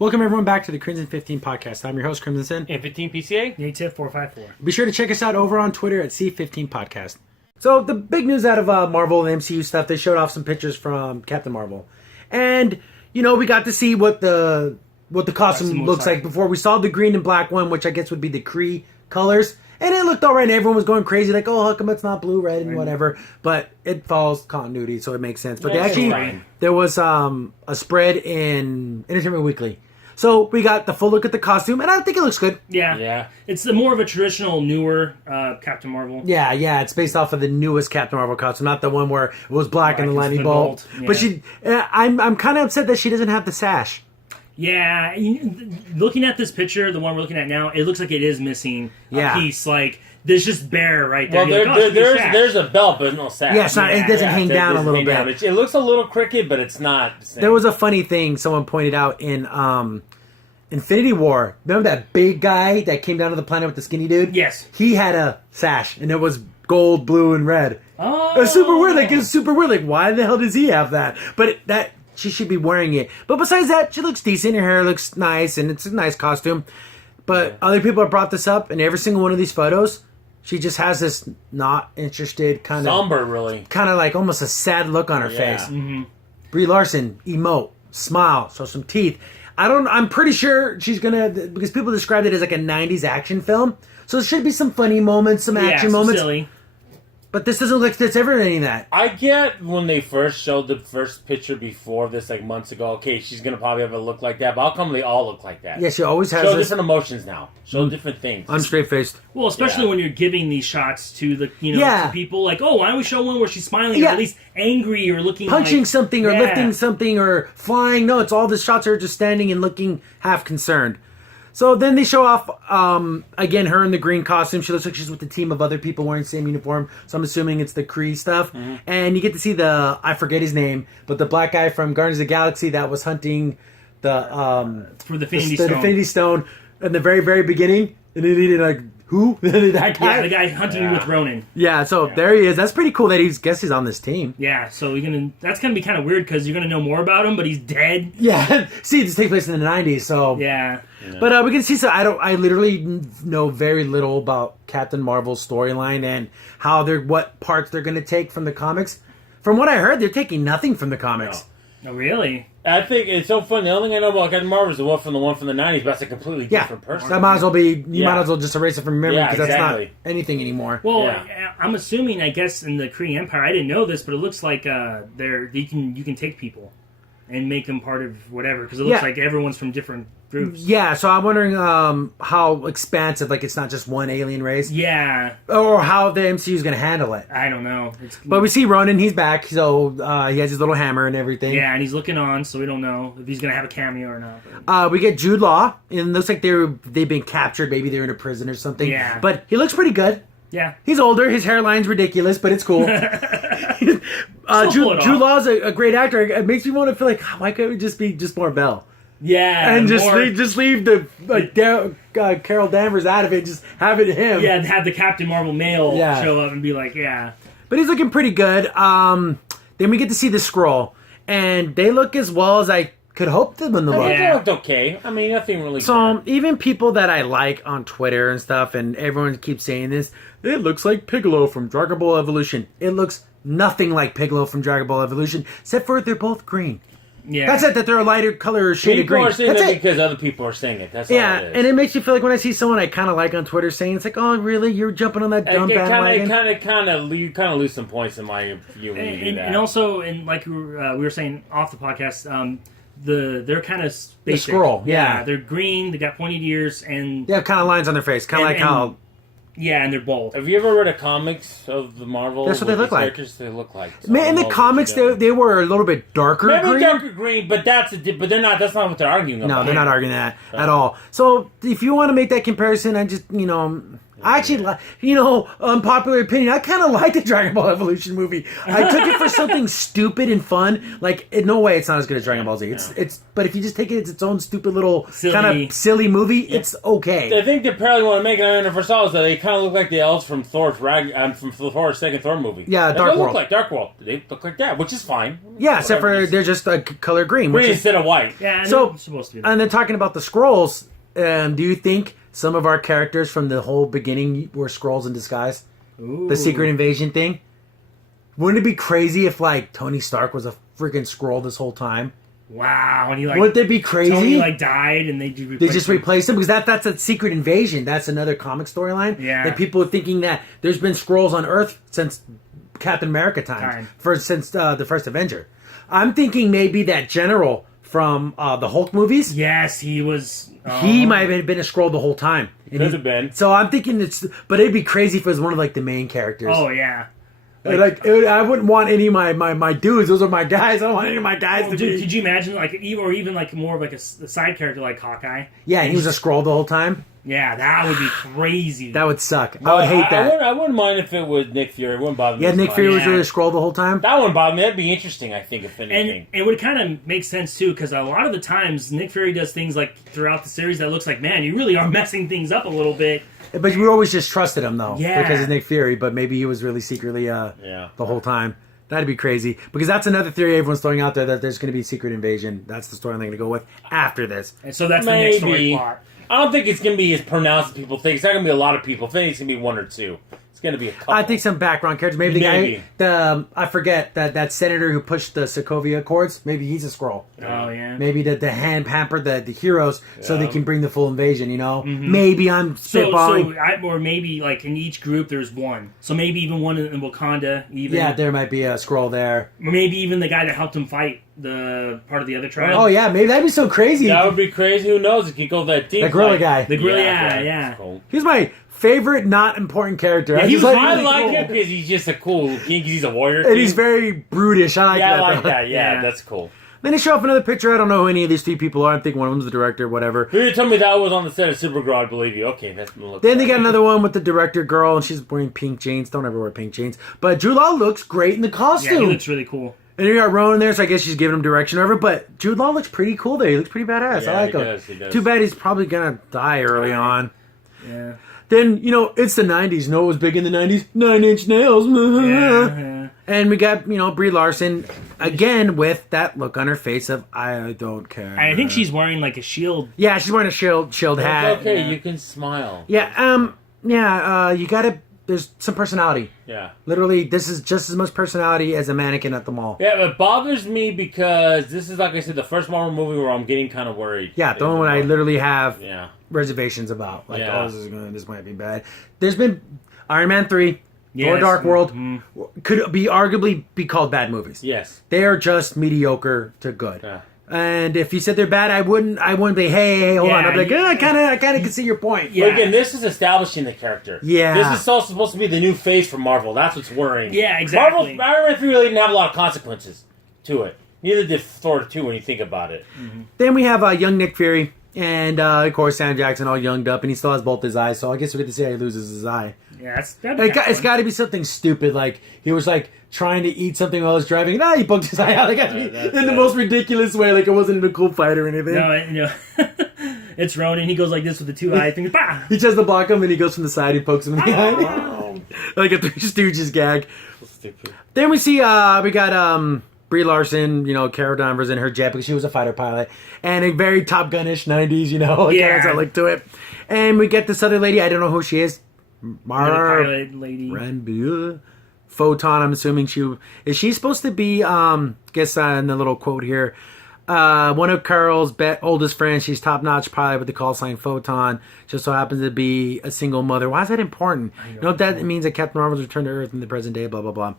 Welcome everyone back to the Crimson 15 podcast. I'm your host, Crimson Sin. And 15 PCA? Native 454. Be sure to check us out over on Twitter at C15 Podcast. So the big news out of Marvel and MCU stuff, they showed off some pictures from Captain Marvel. And, you know, we got to see what the costume looks like before. We saw the green and black one, which I guess would be the Kree colors. And it looked all right, and everyone was going crazy, like, oh, how come it's not blue, red, and whatever. But it follows continuity, so it makes sense. But there was a spread in Entertainment Weekly. So we got the full look at the costume, and I think it looks good. Yeah. It's more of a traditional, newer Captain Marvel. Yeah, it's based off of the newest Captain Marvel costume, not the one where it was black and the lightning bolt. Yeah. But I'm kind of upset that she doesn't have the sash. Yeah, looking at this picture, the one we're looking at now, it looks like it is missing a piece. Like, there's just bare right there. Well, there's a belt, but no sash. Yeah, it's not, it doesn't hang down a little bit. It looks a little crooked, but it's not the same. There was a funny thing someone pointed out in Infinity War. Remember that big guy that came down to the planet with the skinny dude? Yes. He had a sash, and it was gold, blue, and red. Oh. It was super weird. Like, it was super weird. Like, why the hell does he have that? But she should be wearing it. But besides that, she looks decent. Her hair looks nice, and it's a nice costume. But other people have brought this up, and every single one of these photos, she just has this not interested kind of... somber, really. Kind of like almost a sad look on her face. Mm-hmm. Brie Larson, emote, smile, show some teeth. I'm pretty sure she's gonna... Because people described it as like a 90s action film. So there should be some funny moments, some action moments. Silly. But this doesn't look like it's ever any of that. I get when they first showed the first picture before this, like months ago, okay, she's going to probably have a look like that, but how come they all look like that? Yeah, she always has Show this... different emotions now. Show different things. I'm straight-faced. Well, especially when you're giving these shots to the to people, like, oh, why don't we show one where she's smiling or at least angry or looking punching like, something or lifting something or flying. No, it's all the shots are just standing and looking half concerned. So then they show off, again, her in the green costume. She looks like she's with a team of other people wearing the same uniform. So I'm assuming it's the Kree stuff. Mm-hmm. And you get to see I forget his name, but the black guy from Guardians of the Galaxy that was hunting the Infinity Stone in the very, very beginning. And then he did like, who? That guy? Yeah, the guy hunting with Ronan. Yeah, so there he is. That's pretty cool that he's on this team. Yeah, so that's going to be kind of weird because you're going to know more about him, but he's dead. Yeah, see, this takes place in the 90s, so... Yeah. But we can see, I literally know very little about Captain Marvel's storyline and what parts they're going to take from the comics. From what I heard, they're taking nothing from the comics. No. Oh, really? I think it's so funny. The only thing I know about Captain Marvel is the one from the 90s, but that's a completely different person. That might as well be, might as well just erase it from memory because that's not anything anymore. Well, I'm assuming, I guess, in the Kree Empire, I didn't know this, but it looks like you can take people and make them part of whatever, because it looks like everyone's from different groups. Yeah, so I'm wondering how expansive, like it's not just one alien race. Yeah. Or how the MCU is going to handle it. I don't know. But we see Ronan, he's back, so he has his little hammer and everything. Yeah, and he's looking on, so we don't know if he's going to have a cameo or not. We get Jude Law, and it looks like they've been captured, maybe they're in a prison or something. Yeah. But he looks pretty good. Yeah. He's older, his hairline's ridiculous, but it's cool. Jude Law's a great actor. It makes me want to feel like, why can't we just be more Belle? Yeah, and just leave the Carol Danvers out of it. Just have it him. Yeah, have the Captain Marvel male show up and be like, But he's looking pretty good. Then we get to see the Skrull, and they look as well as I could hope them to look. They looked okay. I mean, nothing really. So even people that I like on Twitter and stuff, and everyone keeps saying this, it looks like Piccolo from Dragon Ball Evolution. It looks nothing like Piccolo from Dragon Ball Evolution, except for they're both green. Yeah. That's it, that they're a lighter color shade of green. People are saying That's that it. because other people are saying it. That's all it is. And it makes you feel like when I see someone I kind of like on Twitter saying, it's like, oh, really? You're jumping on that dumb bandwagon? You kind of lose some points in my view when you do that. And also, like we were saying off the podcast, they're kind of basic. The Skrull, yeah. They're green, they got pointed ears, and... They have kind of lines on their face, kind of like how... Yeah, and they're bald. Have you ever read a comics of the Marvel? That's what they look like. They look like. So in the comics, they were a little bit darker green. Darker green, but they're not. That's not what they're arguing about. No, they're not arguing that at all. So if you want to make that comparison, I just I actually, unpopular opinion, I kind of like the Dragon Ball Evolution movie. I took it for something stupid and fun. Like, in no way, it's not as good as Dragon Ball Z. It's, but if you just take it as its own stupid little kind of silly movie, it's okay. I think they apparently want to make it. I never saw is that they kind of look like the elves from Thor's second Thor movie. Yeah, Dark World. Look like Dark World. They look like that, which is fine. Yeah, except for they're just color green, green instead of white. Yeah, so supposed to be. And then talking about the Skrulls, do you think some of our characters from the whole beginning were Skrulls in disguise? Ooh. The Secret Invasion thing? Wouldn't it be crazy if, like, Tony Stark was a freaking Skrull this whole time? Wow. And he, like, wouldn't that be crazy? Tony, died and they just replaced him? Because that's a Secret Invasion. That's another comic storyline. Yeah. That people are thinking that there's been Skrulls on Earth since Captain America since the first Avenger. I'm thinking maybe that General from the Hulk movies. Yes, he was. He might have been a Skrull the whole time. Could have been. So I'm thinking but it'd be crazy if it was one of like the main characters. Oh yeah. I wouldn't want any of my dudes. Those are my guys. I don't want any of my guys to be. Could you imagine even like more of like a side character like Hawkeye? Yeah, and he was a Skrull the whole time. Yeah, that would be crazy. That would suck. I would hate that. I wouldn't mind if it was Nick Fury. It wouldn't bother me. Yeah, Nick Fury was really a Skrull the whole time. That wouldn't bother me. That'd be interesting, I think, if anything. And it would kind of make sense, too, because a lot of the times Nick Fury does things like throughout the series that looks like, man, you really are messing things up a little bit. But we always just trusted him, though. Yeah. Because it's Nick Fury, but maybe he was really secretly the whole time. That'd be crazy. Because that's another theory everyone's throwing out there, that there's going to be Secret Invasion. That's the story they're going to go with after this. And so that's the next story plot. I don't think it's going to be as pronounced as people think. It's not going to be a lot of people. I think it's going to be one or two. It's going to be a couple. I think some background characters. Maybe the guy, I forget, that senator who pushed the Sokovia Accords, maybe he's a Skrull. Oh, yeah. Maybe the hand pampered the heroes so they can bring the full invasion, Mm-hmm. Maybe I'm spitballing. Or maybe, like, in each group there's one. So maybe even one in Wakanda, even. Yeah, there might be a Skrull there. Or maybe even the guy that helped him fight the part of the other tribe. Oh, yeah, maybe that'd be so crazy. That would be crazy. Who knows? It could go that deep. The gorilla guy. The gorilla, yeah. Cool. He's my favorite not important character. Yeah, I like him because he's just a cool king, because he's a warrior. And he's very brutish. I like that. Yeah, that's cool. Then they show up another picture. I don't know who any of these three people are. I think one of them's the director, whatever. If you told me that was on the set of Supergirl, I'd believe you. Okay, that's gonna look. Then they got another one with the director girl, and she's wearing pink jeans. Don't ever wear pink jeans. But Jude Law looks great in the costume. Yeah, he looks really cool. And you got Rowan there, so I guess she's giving him direction or whatever. But Jude Law looks pretty cool there. He looks pretty badass. Yeah, I like him. He does. Too bad he's probably going to die early on. Yeah. Then, it's the 90s. You know what was big in the 90s? 9-inch nails. Yeah. And we got, Brie Larson again with that look on her face of, I don't care. I think she's wearing like a shield. Yeah, she's wearing a shield hat. It's okay, you can smile. Yeah, you gotta, there's some personality. Yeah. Literally, this is just as much personality as a mannequin at the mall. Yeah, it bothers me because this is, like I said, the first Marvel movie where I'm getting kind of worried. Yeah, the one I literally have Yeah. reservations about. Like, this might be bad. There's been Iron Man 3, Thor Dark World, could be arguably be called bad movies. Yes. They are just mediocre to good. Yeah. And if you said they're bad, I wouldn't be, hey, hold on. I'd be like, I kind of can see your point. Yeah. But again, this is establishing the character. Yeah. This is also supposed to be the new phase for Marvel. That's what's worrying. Yeah, exactly. Marvel, Iron Man 3 really didn't have a lot of consequences to it. Neither did Thor 2 when you think about it. Mm-hmm. Then we have young Nick Fury. And, of course, Sam Jackson all younged up, and he still has both his eyes, so I guess we get to see how he loses his eye. Yeah, it's got to be something stupid, like he was, like, trying to eat something while he was driving, and he poked his eye out. It got to be in the most ridiculous way, like it wasn't in a cool fight or anything. No, it's Ronan, he goes like this with the two eye things. Bah! He tries to block him, and he goes from the side, he pokes him in the eye. Like a Three Stooges gag. So stupid. Then we see, we got, Brie Larson, Carol Danvers in her jet because she was a fighter pilot. And a very Top Gun-ish 90s, has that look to it. And we get this other lady, I don't know who she is. Pilot lady. Photon, I'm assuming is she supposed to be, in the little quote here, one of Carol's oldest friends. She's top-notch pilot with the call sign Photon. Just so happens to be a single mother. Why is that important? You know what that means? That Captain Marvel's returned to Earth in the present day, blah, blah, blah.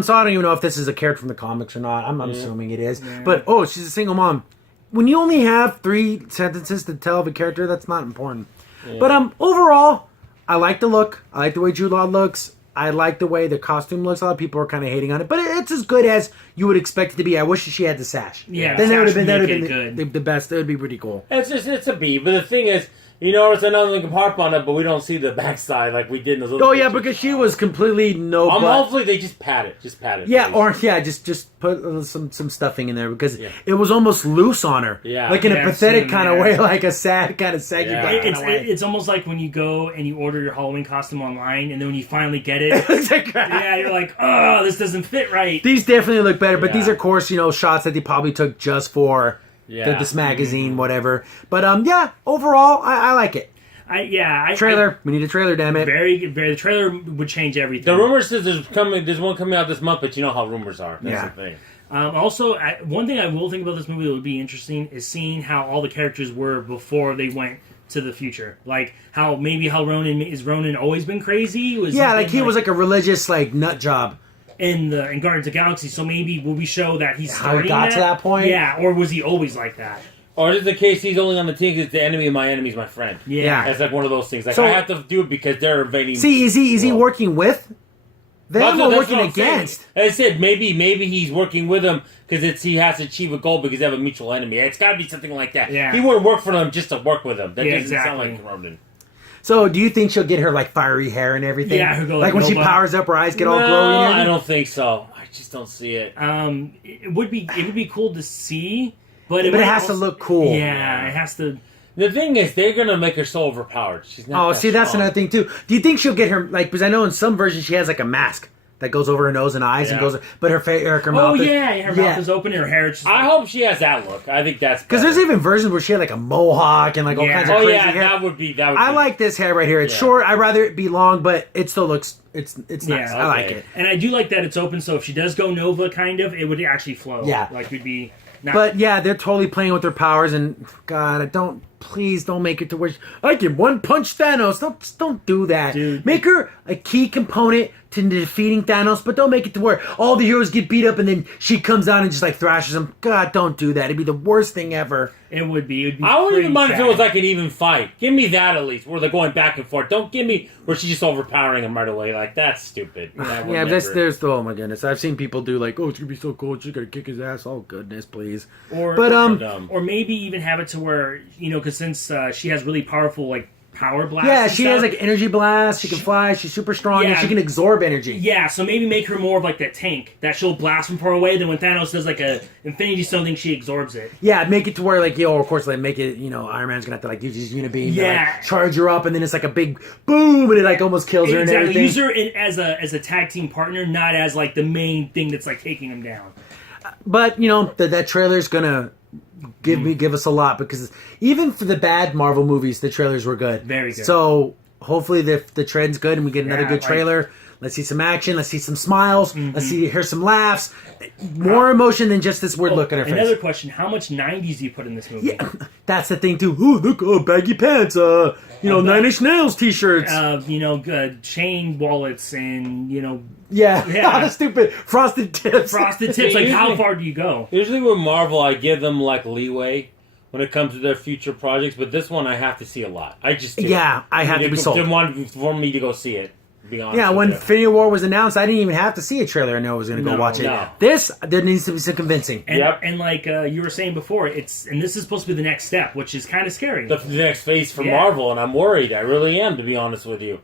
So I don't even know if this is a character from the comics or not. I'm assuming it is. Yeah. But, she's a single mom. When you only have 3 sentences to tell of a character, that's not important. Yeah. But overall, I like the look. I like the way Jude Law looks. I like the way the costume looks. A lot of people are kind of hating on it, but it's as good as you would expect it to be. I wish she had the sash. Yeah, then that would have been the best. That would be pretty cool. It's a B, but the thing is, You notice another we can harp on it, but we don't see the backside like we did in those little Oh yeah, pictures. because she was completely no. Hopefully they just pat it. Yeah, please. or just put some stuffing in there because Yeah. it was almost loose on her. Yeah. like in a Yeah, pathetic soon, kind of yeah. way, like a sad kind of saggy Yeah. back kind of way. It's almost like when you go and you order your Halloween costume online, and then when you finally get it, It's like, yeah, you're like, oh, this doesn't fit right. These definitely look better, but Yeah. these are, of course, shots that they probably took just for this magazine, whatever. But yeah, overall, I like it. Trailer. We need a trailer, damn it. The trailer would change everything. The rumor says there's one coming out this month, but you know how rumors are. That's Yeah. the thing. Also, one thing I will think about this movie that would be interesting is seeing how all the characters were before they went to the future. Like how Ronan always been crazy? He was like a religious nut job. in Guardians of the Galaxy. So maybe will we show that he's How he starting got to that point? Yeah, or was he always like that? Or is it the case he's only on the team because the enemy of my enemy is my friend? Yeah. It's like one of those things. Like So- I have to do it because they're invading. See, is he Well, working with them That's or what working I'm saying. against? As I said, maybe he's working with them because he has to achieve a goal because they have a mutual enemy. It's got to be something like that. Yeah. He wouldn't work for them just to work with them. That Yeah, doesn't sound exactly. like Ronan. So, do you think she'll get her fiery hair and everything? Yeah, her go like when she Nova. powers up, her eyes get all No, glowy. And I everything? don't think so. I just don't see it. It would be cool to see, but But it might has to look cool. Yeah, it has to. The thing is, they're gonna make her so overpowered. She's not. Oh, that see, that's strong. another thing too. Do you think she'll get her because I know in some versions she has a mask that goes over her nose and eyes and Yeah. goes, but her Oh mouth. yeah, her mouth is open and her hair is just. I hope she has that look. I think that's Because there's better. even versions where she had a mohawk and all Yeah. kinds of Oh crazy yeah, hair. that would be. I like this hair right here. It's Yeah. short. I'd rather it be long, but it still looks. It's nice. Yeah. I like Okay. it. And I do like that it's open, so if she does go Nova, kind of, it would actually flow. Yeah. like we'd be. Not, But yeah, they're totally playing with their powers, and God, please don't make it to where I can one punch Thanos. Don't do that. Dude. Make her a key component to defeating Thanos, but don't make it to where all the heroes get beat up and then she comes out and just thrashes them. God, don't do that. It'd be the worst thing ever. it would be. It'd be I wouldn't even pretty mind if it sad. was like an even fight. Give me that at least, where they're going back and forth. Don't give me where she's just overpowering him right away. Like that's stupid. That would Yeah, never- there's oh my goodness. I've seen people do oh, it's gonna be so cool. She's gonna kick his ass. Oh goodness, please. Or, But dumb. or maybe even have it to where because since she has really powerful power blasts. Yeah, and she has stuff, energy blast. She can fly. She's super strong, and Yeah. she can absorb energy. Yeah, so maybe make her more of that tank that she'll blast from far away. Then when Thanos does a Infinity Stone thing, she absorbs it. Yeah, make it to where of course, make it. Iron Man's gonna have to use his unibeam. Yeah. To, charge her up, and then it's a big boom, and it almost kills her and Exactly. everything. Use her as a tag team partner, not as the main thing that's taking him down. But that trailer's gonna give us a lot because even for the bad Marvel movies, the trailers were good. Very good. So hopefully the trend's good and we get another Yeah, good trailer. Let's see some action. Let's see some smiles. Let's hear some laughs. More emotion than just this weird look on her face. Another question: how much '90s do you put in this movie? Yeah, that's the thing too. Ooh, look, baggy pants. Nine Inch Nails t-shirts. Chain wallets and yeah, yeah. the stupid frosted tips. frosted tips. How Usually- far do you go? Usually with Marvel, I give them leeway when it comes to their future projects, but this one I have to see a lot. I just do. Yeah, I have to be sold. They want for me to go see it. To be honest. Yeah, with when you. Infinity War was announced, I didn't even have to see a trailer. I know I was going to go No, watch it. no. This, there needs to be some convincing. And, Yep. and you were saying before, this is supposed to be the next step, which is kind of scary. the next phase for Yeah. Marvel, and I'm worried. I really am, to be honest with you.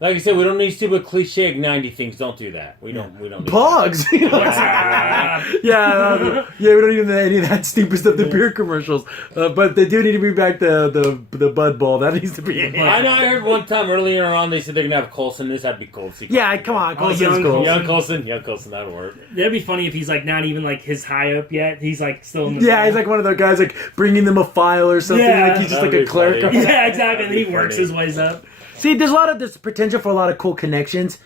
Like I said, we don't need stupid cliche 90 things. Don't do that. We don't. We don't. Need Bugs. that. yeah, we don't need any of that stupid stuff. The beer commercials, but they do need to bring back the Bud Ball. That needs to be. I know. I heard one time earlier on they said they're gonna have Coulson. This had to be Coulson. Yeah, come on, Colson's young cool. Coulson. Young Coulson, that would work. That'd be funny if he's not even his high up yet. He's still in the Yeah, he's one of those guys bringing them a file or something. Yeah. He's just That'd a be clerk. funny. yeah, exactly. And then he That'd be works funny. his ways up. See, there's potential for a lot of cool connections.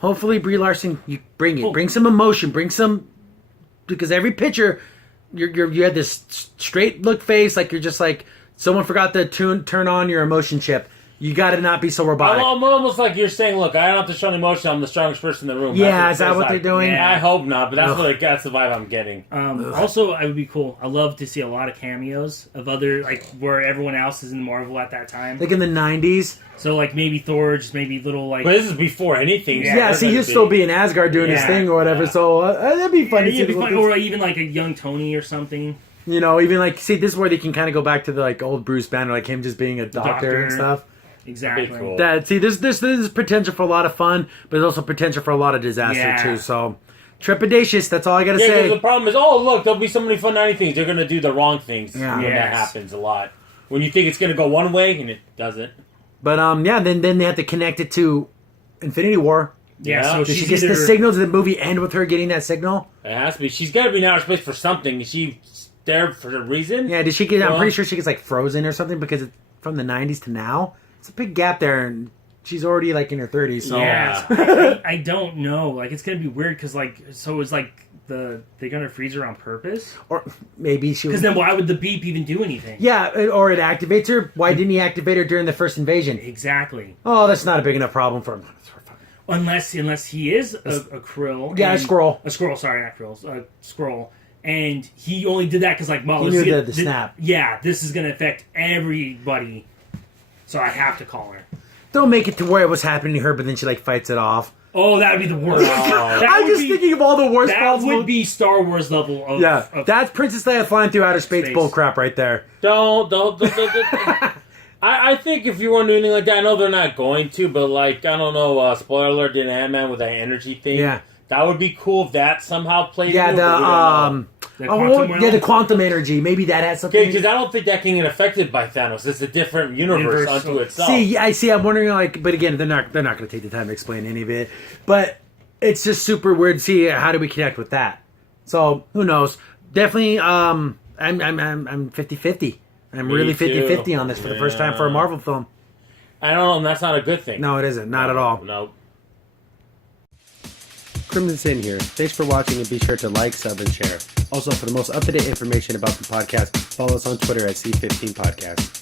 Hopefully, Brie Larson, you bring it. Oh. Bring some emotion. Bring some, because every picture, you had this straight look face, you're just someone forgot to turn on your emotion chip. You got to not be so robotic. I'm almost like you're saying, look, I don't have to show any emotion. I'm the strongest person in the room. Yeah, That's is that it feels what they're doing? Yeah. I hope not, but that's Ugh. that's the vibe I'm getting. Also, I would be cool. I love to see a lot of cameos of other where everyone else is in Marvel at that time. Like in the 90s. So maybe Thor, just maybe little But this is before anything. Yeah, Yeah, see, he'll still be in Asgard doing his Yeah. thing or whatever, so that'd be fun to see. it'd be the fun, little or even a young Tony or something. You know, even like, see, this is where they can kind of go back to the like old Bruce Banner, like him just being a doctor and stuff. Exactly. That'd be cool. That see, there's potential for a lot of fun, but there's also potential for a lot of disaster Yeah. too. So, trepidatious. That's all I gotta Yeah, because say. the problem is, oh look, there'll be so many fun 90 things. They're gonna do the wrong things Yeah. when that Yes. happens a lot. When you think it's gonna go one way and it doesn't. But yeah, then they have to connect it to Infinity War. Yeah, Yeah. so Did she's she get either, the signal? Did the movie end with her getting that signal? It has to be. She's got to be in outer space for something. Is she there for a reason? Yeah, did she get? I'm Well- pretty sure she gets like frozen or something because it's from the 90s to now. It's a big gap there, and she's already like in her 30s. So Yeah, I don't know. Like, it's gonna be weird because, like, so it's like they're gonna freeze her on purpose. or maybe she was. Because then why would the beep even do anything? Yeah, or it activates her. Why didn't he activate her during the first invasion? Exactly. Oh, that's not a big enough problem for him. Unless he is a Krill. Yeah, a and- Skrull. A Skrull, sorry, not Krills. A Skrull. And he only did that because, like, well, He let's knew get- the snap. Yeah, this is going to affect everybody. So I have to call her. Don't make it to where it was happening to her, but then she like fights it off. Oh, that would be the worst. That I'm would just be- thinking of all the worst That possible. would be Star Wars level of. Yeah, of- that's Princess Leia flying through outer space, Space. bull crap right there. Don't. I think if you want to do anything like that, I know they're not going to, but like, I don't know, spoiler alert, did Ant-Man with that energy thing. Yeah. That would be cool if that somehow played Yeah, into it, but we don't know. The quantum realm? the quantum energy. Maybe that has something. Okay, because I don't think that can get affected by Thanos. It's a different universe Universe. unto itself. See, I see. I'm wondering, like, but again, they're not going to take the time to explain any of it. But it's just super weird to see how do we connect with that. So who knows? Definitely, I'm 50-50. I'm Me really too. 50-50 on this for the first time for a Marvel film. I don't know, and that's not a good thing. No, it isn't. Not at all. No. Crimson Sin here. Thanks for watching, and be sure to like, sub, and share. Also, for the most up-to-date information about the podcast, follow us on Twitter at C15 Podcast.